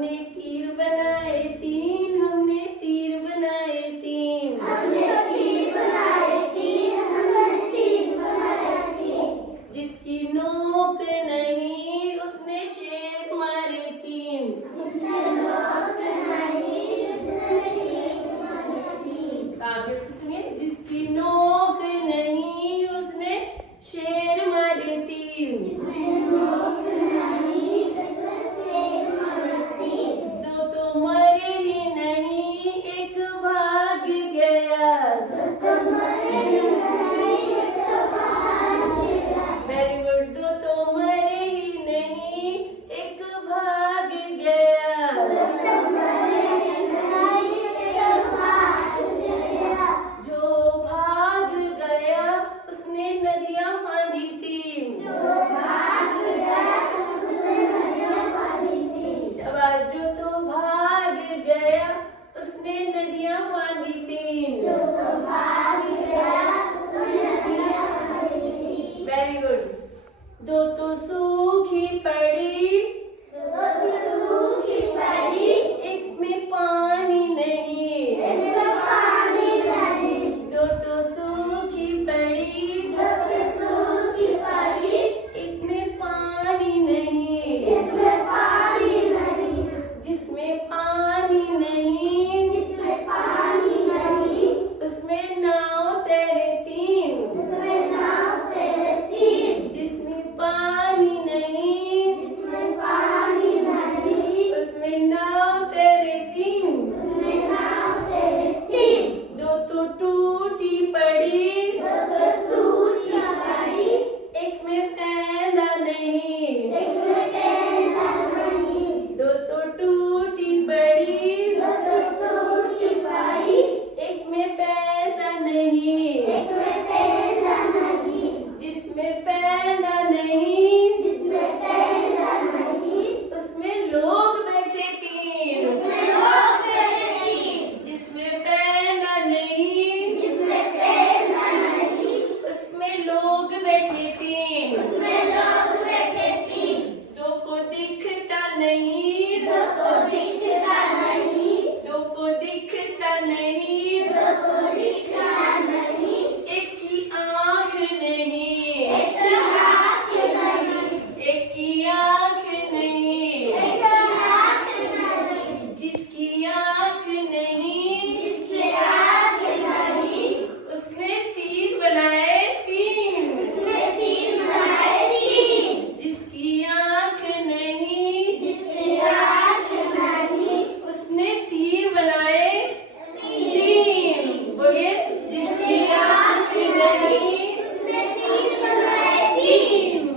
हमने तीर बनाए तीन, हमने तीर बनाए तीन, हमने तीर बनाए तीन, हमने तीर बनाए तीन। जिसकी नोक नहीं उसने शेर मारे तीन, जिसने नोक नहीं उसने शेर मारे तीन। फिर से सुनिए, जिसकी नोक नहीं उसने शेर मारे तीन, जिसने नोक नहीं उसने शेर मारे तीन। दो तो मरे ही नहीं एक भाग गया, तो मरे नहीं तो भाग गया। Very good. दो तो मरे ही नहीं एक भाग गया, तो मरे नहीं तो भाग गया। जो भाग गया उसने नदियां फांदी तीन, जो भाग गया उसने नदियां फांदी थी। शाबाश। जो तो भाग गया उसने नदियां फांदी तीन, जो भाग गया उसने नदियां फांदी थी। Very good. दो तो सूखी पड़ी दो सूखी पड़ी, एक में पानी नहीं, एक में पानी नहीं। दो तो सूखी पड़ी दो सूखी पड़ी, एक में पानी नहीं, इसमें पानी नहीं। जिसमें पानी नहीं जिसमें पानी नहीं उसमें नाव तैरे तीन, उसमें नाव तैरे तीन। जिसमें पानी नहीं जिसमें पानी नहीं उसमें नाव तैरे तीन, उसमें नाव तैरे तीन। दो तो टूटी पड़ी दो टूटी पड़ी, एक में पैदा नहीं, एक में पैदा नहीं। दो तो टूटी पड़ी दो टूटी पड़ी, एक में पैदा नहीं, एक में पैदा नहीं। जिसमें पैदा नहीं जिसमें पैदा नहीं उसमें लोग बैठे तीन, उसमें लोग बैठे तीन। जिसमें पैदा नहीं जिसमें पैदा नहीं उसमें लोग बैठे तीन, उसमें लोग बैठे तीन। दो को दिखता नहीं, दो को दिखता नहीं, दो को दिखता नहीं, दो को दिखता नहीं। एक की आंख नहीं, एक की आँख नहीं, एक की आंख नहीं, एक की आँख नहीं। जिसकी आंख नहीं जिसकी आँख नहीं उसने तीर बनाए तीन, उसने तीर बनाए तीन। जिसकी आंख नहीं जिसकी आँख नहीं उसने तीर बनाए तीन। बोलिए, जिसकी आंख नहीं उसने तीर बनाए तीन।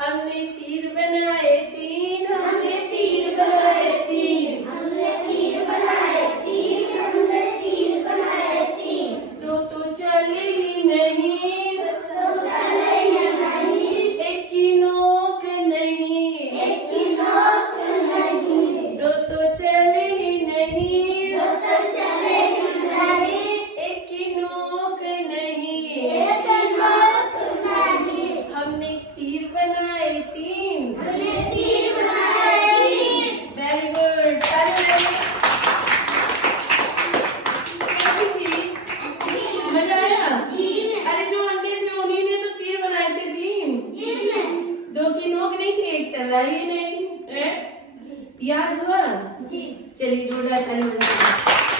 हमने तीर बनाए तीन, हमने तीर बनाए तीन, हमने तीर बनाए तीन, हमने तीर बनाए तीन। दो तो चले ही नहीं तो चले ही नहीं, एक की नोक नहीं, एक की नोक नहीं। दो तो चले ही नहीं तो चले ही नहीं, एक की नोक नहीं, एक नोक नहीं। हमने तीर बनाए तीन, हमने तीर बनाए तीन। Very good. कैसी थी? मजा आया? अरे जो अंधे थे उन्हीं ने तो तीर बनाए थे तीन, दो की नोक नहीं थी, एक चला ही नहीं है? याद हुआ? जी। चलिए जोरदार ताली बजाइए।